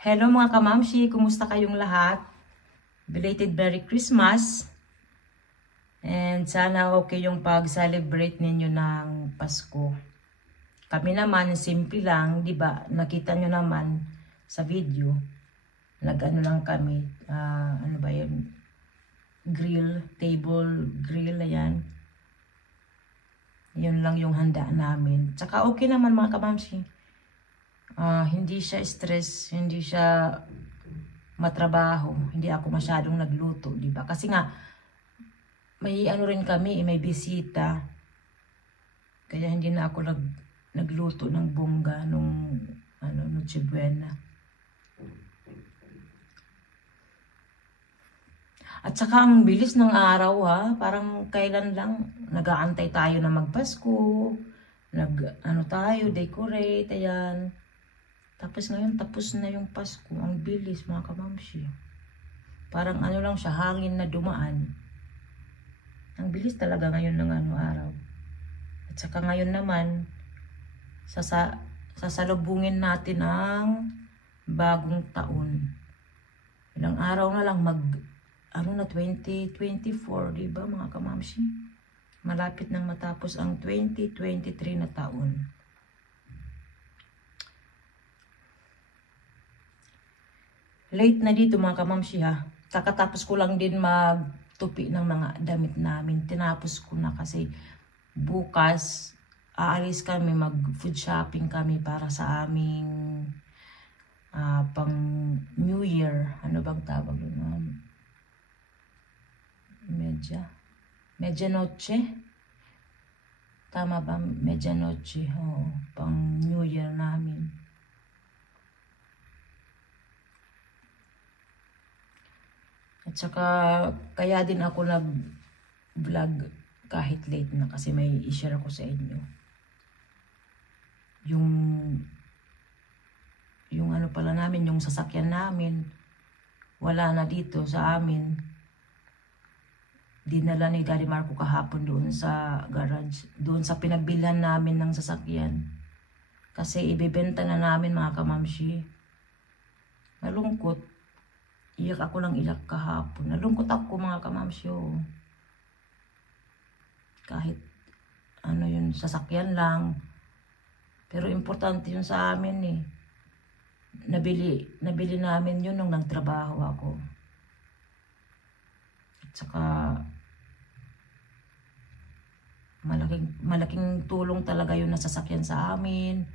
Hello mga kamamshi, kumusta kayong lahat? Belated Merry Christmas. And sana okay yung pag-celebrate ninyo ng Pasko. Kami naman, simple lang, di ba? Nakita nyo naman sa video. Nag-ano lang kami, ano ba yun? Grill, table grill, ayan. Yun lang yung handa namin. Tsaka okay naman mga kamamshi. Hindi siya stress, hindi siya matrabaho, hindi ako masyadong nagluto, di ba? Kasi nga may ano rin kami, may bisita. Kaya hindi na ako nagluto ng bongga nung Noche Buena. At saka ang bilis ng araw ha, parang kailan lang nag-aantay tayo na magpasko, tayo, decorate, ayan. Tapos ngayon, tapos na yung Pasko. Ang bilis, mga kamamshi. Parang ano lang siya, hangin na dumaan. Ang bilis talaga ngayon ng araw. At saka ngayon naman, sasalubungin natin ang bagong taon. Ilang araw na lang 2024, di ba mga kamamshi? Malapit nang matapos ang 2023 na taon. Late na dito mga kamamshi ha. Kakatapos ko lang din magtupi ng mga damit namin. Tinapos ko na kasi bukas aalis kami, mag food shopping kami para sa aming pang New Year. Ano bang tawag doon? Medianoche? Tama ba? Medianoche. Oh, pang New Year namin. At saka, kaya din ako nag-vlog kahit late na kasi may i-share ako sa inyo. Yung ano pala namin, yung sasakyan namin, wala na dito sa amin. Dinala ni Daddy Marco kahapon doon sa garage, doon sa pinagbilhan namin ng sasakyan. Kasi ibebenta na namin mga kamamshi. Nalungkot. Iyak ako ng iyak kahapon. Nalungkot ako mga kamamshi. Kahit ano yun, sasakyan lang. Pero importante yun sa amin eh. Nabili namin yun nung nagtrabaho ako. At saka malaking tulong talaga yun na sasakyan sa amin.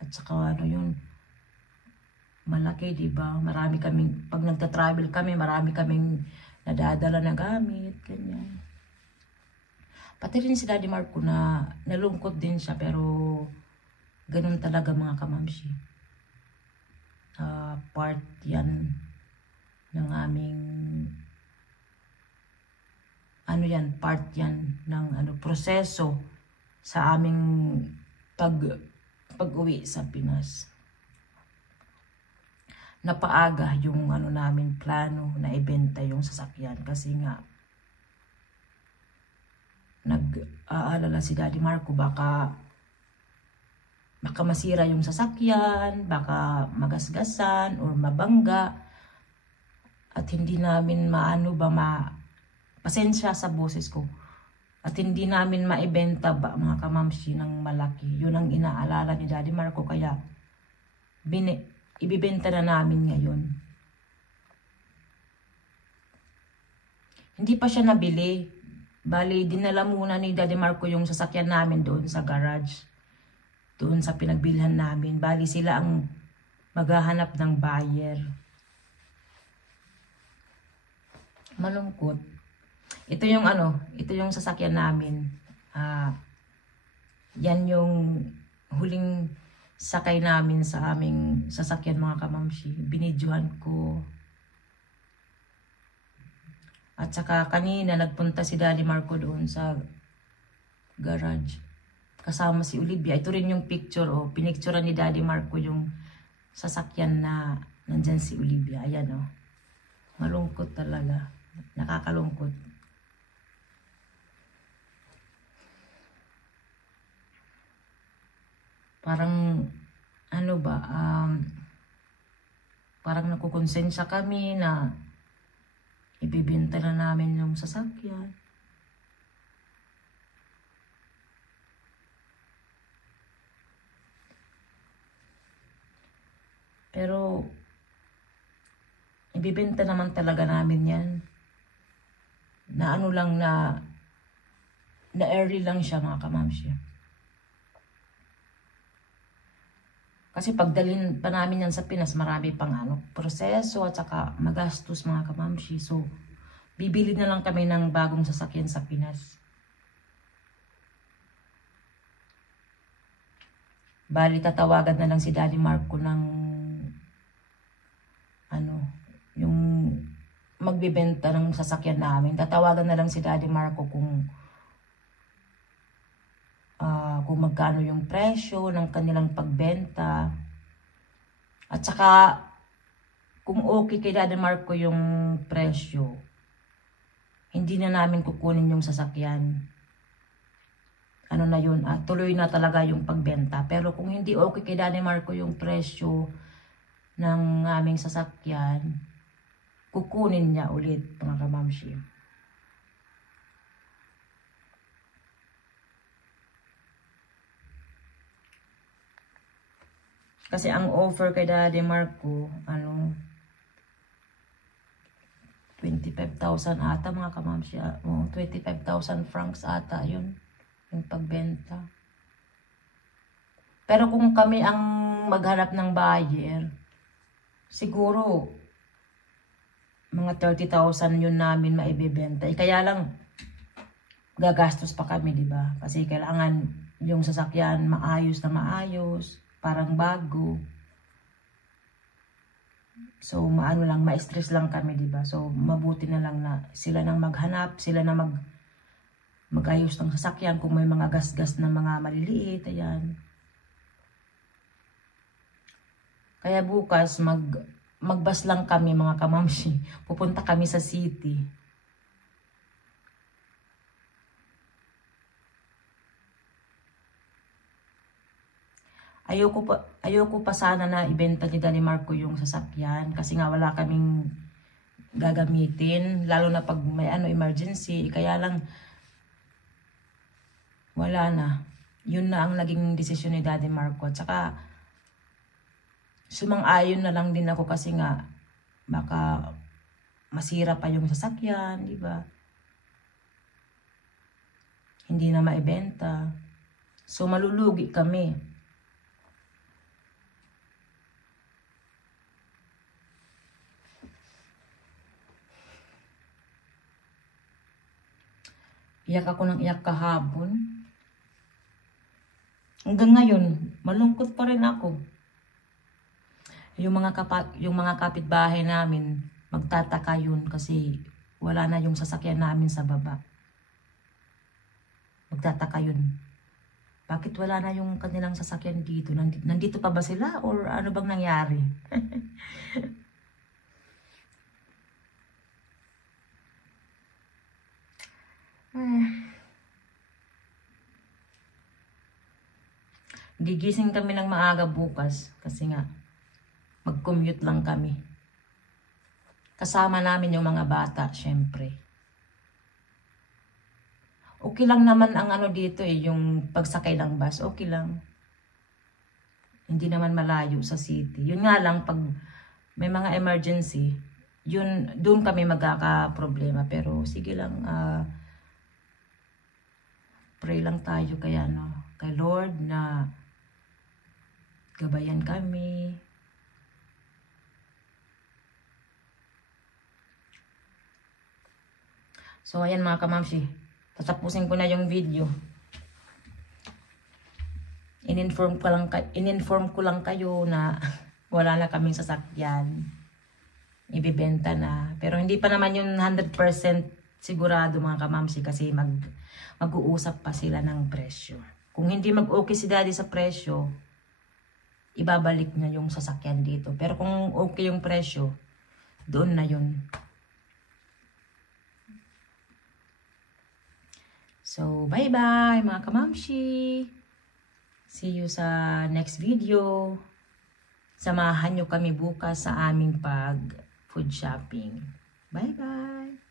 At saka ano yun, malaki, diba? Marami kaming, pag nagta-travel kami, marami kaming nadadala na gamit, ganyan. Pati rin si Daddy Marco na nalungkot din siya, pero ganun talaga mga kamamshi. Part yan ng aming, part yan ng proseso sa aming pag-uwi sa Pinas. Napaaga yung namin plano na ibenta yung sasakyan kasi nga nag-aalala si Daddy Marco baka masira yung sasakyan, baka magasgasan or mabangga at hindi namin pasensya sa boses ko. At hindi namin maibenta ba mga kamamshi ng malaki. Yun ang inaalala ni Daddy Marco kaya ibibenta na namin ngayon. Hindi pa siya nabili. Bali, dinala muna ni Daddy Marco yung sasakyan namin doon sa garage. Doon sa pinagbilhan namin. Bali, sila ang maghahanap ng buyer. Malungkot. Ito yung sasakyan namin. Yan yung huling sakay namin sa aming sasakyan mga kamamshi. Binidyohan ko. At saka kanina nagpunta si Daddy Marco doon sa garage. Kasama si Olivia. Ito rin yung picture. Pinicturean ni Daddy Marco yung sasakyan na nandyan si Olivia. Ayan malungkot talaga. Nakakalungkot. parang ano ba, parang nakukonsensya kami na ibibenta na namin yung sasakyan. Pero ibibenta naman talaga namin yan. Na ano lang na early lang siya mga kamamsi. Kasi pagdalhin pa namin yan sa Pinas, marami pang proseso at saka magastos mga kamamsi. So, bibili na lang kami ng bagong sasakyan sa Pinas. Bali, tatawagan na lang si Daddy Marco ng yung magbibenta ng sasakyan namin. Tatawagan na lang si Daddy Marco kung magkano yung presyo ng kanilang pagbenta. At saka, kung okay kay Daddy Marco yung presyo, hindi na namin kukunin yung sasakyan. Ano na yun, tuloy na talaga yung pagbenta. Pero kung hindi okay kay Daddy Marco yung presyo ng aming sasakyan, kukunin niya ulit mga kamamshi. Kasi ang offer kay Daddy Marco, 25,000 ata mga kamamshi. 25,000 francs ata yun, yung pagbenta. Pero kung kami ang maghanap ng buyer, siguro mga 30,000 yun namin maibibenta. Kaya lang, gagastos pa kami, di ba? Kasi kailangan yung sasakyan maayos na maayos, parang bago. So, ma-stress lang kami, di ba? So, mabuti na lang na sila nang maghanap, sila na magayos ng sasakyan kung may mga gas-gas na mga maliliit, ayan. Kaya bukas, magbas lang kami mga kamamshi. Pupunta kami sa city. Ayoko pa sana na ibenta ni Daddy Marco yung sasakyan kasi nga wala kaming gagamitin, lalo na pag may emergency. Kaya lang wala na. Yun na ang naging desisyon ni Daddy Marco. At saka sumang-ayon na lang din ako kasi nga baka masira pa yung sasakyan, di ba? Hindi na maibenta. So malulugi kami. Iyak ako ng iyak kahapon. Hanggang ngayon, malungkot pa rin ako. Yung mga kapitbahay namin, magtataka yun kasi wala na yung sasakyan namin sa baba. Magtataka yun. Bakit wala na yung kanilang sasakyan dito? Nandito pa ba sila? Or ano bang nangyari? Gigising kami ng maaga bukas kasi nga mag-commute lang kami. Kasama namin yung mga bata, syempre. Okay lang naman ang dito yung pagsakay ng bus, okay lang. Hindi naman malayo sa city. Yun nga lang, pag may mga emergency, doon kami magkaka-problema. Pero sige lang, pray lang tayo kay Lord na gabayan kami. So, ayan mga kamamshi. Tatapusin ko na yung video. In-inform ko lang kayo na wala na kaming sasakyan. Ibibenta na. Pero hindi pa naman yung 100% sigurado mga kamamshi kasi mag-uusap pa sila ng presyo. Kung hindi mag-okay si Daddy sa presyo, ibabalik niya yung sasakyan dito. Pero kung okay yung presyo, doon na yun. So, bye-bye mga kamamshi! See you sa next video. Samahan nyo kami bukas sa aming pag food shopping. Bye-bye!